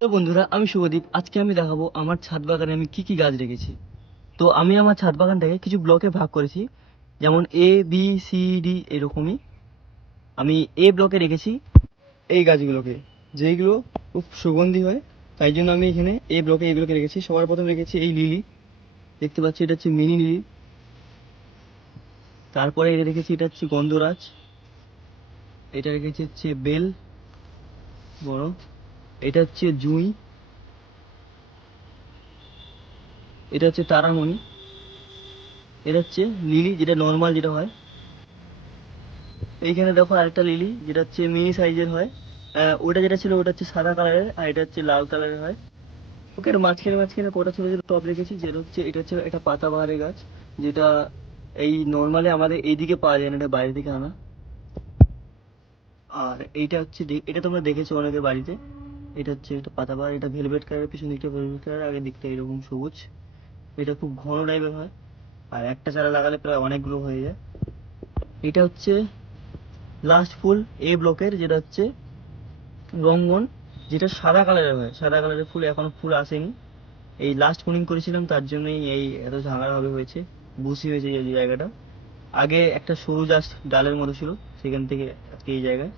তো বন্ধুরা, আমি শুভদীপ। আজকে আমি দেখাবো আমার ছাদ বাগানে আমি কি কি গাছ রেখেছি। তো আমি আমার ছাদ বাগানটাকে কিছু ব্লকে ভাগ করেছি, যেমন A B C D এরকমই। আমি এ ব্লকে রেখেছি এই গাছগুলোকে, যেইগুলো খুব সুগন্ধি হয়, তাই জন্য আমি এখানে এ ব্লকে এইগুলোকে রেখেছি। সবার প্রথম রেখেছি এই লিলি, দেখতে পাচ্ছি এটা হচ্ছে মিনি লিলি। তারপরে এটা রেখেছি, এটা হচ্ছে গন্ধরাজ। এটা রেখেছি হচ্ছে বেল বড়। এটা হচ্ছে জুঁই। এটা হচ্ছে তারামণি। এটা হচ্ছে লিলি, যেটা নর্মাল যেটা হয়। এইখানে দেখো আরেকটা লিলি, যেটা হচ্ছে মিনি সাইজের হয়। ওটা যেটা ছিল ওটা হচ্ছে সাদা কালারের, আর এটা হচ্ছে লাল কালারের হয়। ওকে, আর মাঝখানে মাঝখানে কটা ছোটো ছোটো টব রেখেছি, যেটা হচ্ছে এটা হচ্ছে একটা পাতাবাহারের গাছ, যেটা এই নর্মালি আমাদের এইদিকে পাওয়া যায় না, এটা বাইরে থেকে আনা। আর এইটা হচ্ছে এটা তোমরা দেখেছো অনেকের বাড়িতে। এটা হচ্ছে একটা পাতাবাহার, এটা ভেলভেট কালারের, পিছন দিকটা ভেলভেট কালার, আগের দিকটা এরকম সবুজ। এটা খুব ঘন টাইপের হয়, আর একটা চারা লাগালে প্রায় অনেকগুলো হয়ে যায়। এটা হচ্ছে লাস্ট ফুল এ ব্লকের, যেটা হচ্ছে রঙ্গন, যেটা সাদা কালারের হয়। সাদা কালারের ফুল, এখনো ফুল আসেনি। এই লাস্ট কুনিং করেছিলাম, তার জন্যই এই এত ঝাঙাড়া হবে হয়েছে, বুশি হয়েছে এই জায়গাটা। আগে একটা সরু জাস্ট ডালের মতো ছিল, সেখান থেকে আজকে এই জায়গায়।